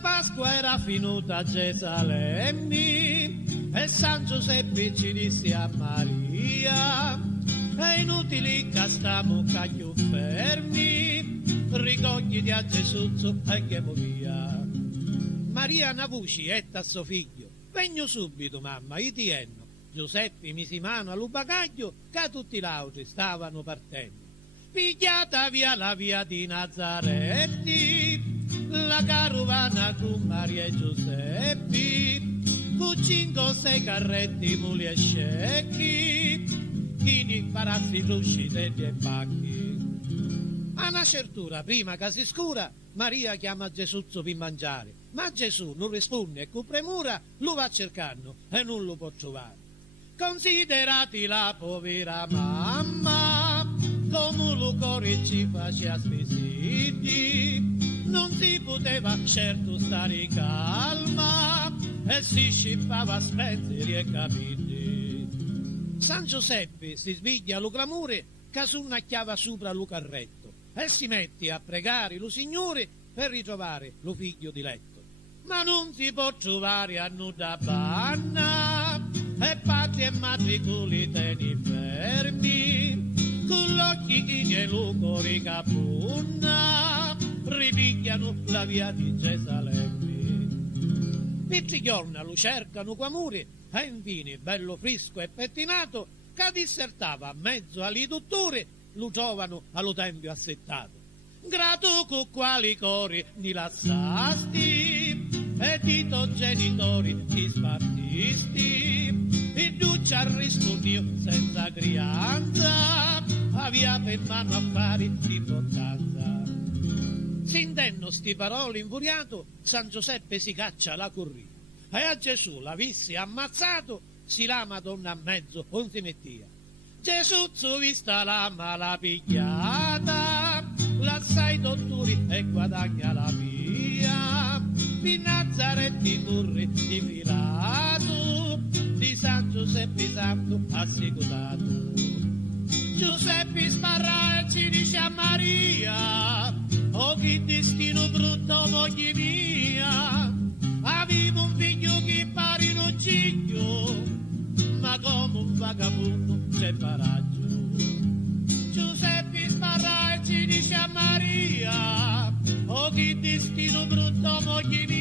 Pasqua era finita a Gerusalemme e San Giuseppe ci disse a Maria: è inutile che stiamo più fermi, ricogliti a Gesù e che via. Maria Navuci etta a suo figlio: vengo subito mamma, io ti enno. Giuseppe mise mano allo bagaglio che tutti gli altri stavano partendo. Pigliata via la via di Nazaretti, la carovana con Maria e Giuseppe, con 5 o 6 carretti, muli e scecchi, chi imparassi l'uscite e pacchi. A una certura, prima che si scura, Maria chiama Gesù per mangiare, ma Gesù non risponde e con premura lo va cercando e non lo può trovare. Considerati la povera mamma, come lo cuore ci faceva svisiti, non si poteva certo stare calma e si scippava a spenseri e capiti. San Giuseppe si sveglia allo clamore che sunnacchiava sopra lo carretto e si mette a pregare lo Signore per ritrovare lo figlio diletto. Ma non si può trovare a nuda banna e padri e madri con li teni fermi, con l'occhi chini e lo cuore capunna, ripigliano la via di Gerusalemme. Pitrigliorna lo cercano quamure e infine, bello frisco e pettinato, che dissertava a mezzo alle dottore, lo trovano allo tempio assettato. Grato con quali cori ni lassasti e di tuoi genitori ti spartisti, e duce rispondio senza crianza, aveva per mano affari di importanza. Sentendo sti parole infuriato, San Giuseppe si caccia la corrida e a Gesù l'avesse ammazzato, si la Madonna a mezzo non si mettia. Gesù su vista la mala pigliata, l'assai dottori e guadagna la via, di Nazaretti corre di filato, di San Giuseppe Santo assicurato. Giuseppe sparra e ci dice a Maria: oh che destino brutto moglie mia, avevo un figlio che pare in ucciglio, ma come un vagabondo c'è paraggio. Giuseppe sparra e ci dice a Maria: oh che destino brutto moglie mia,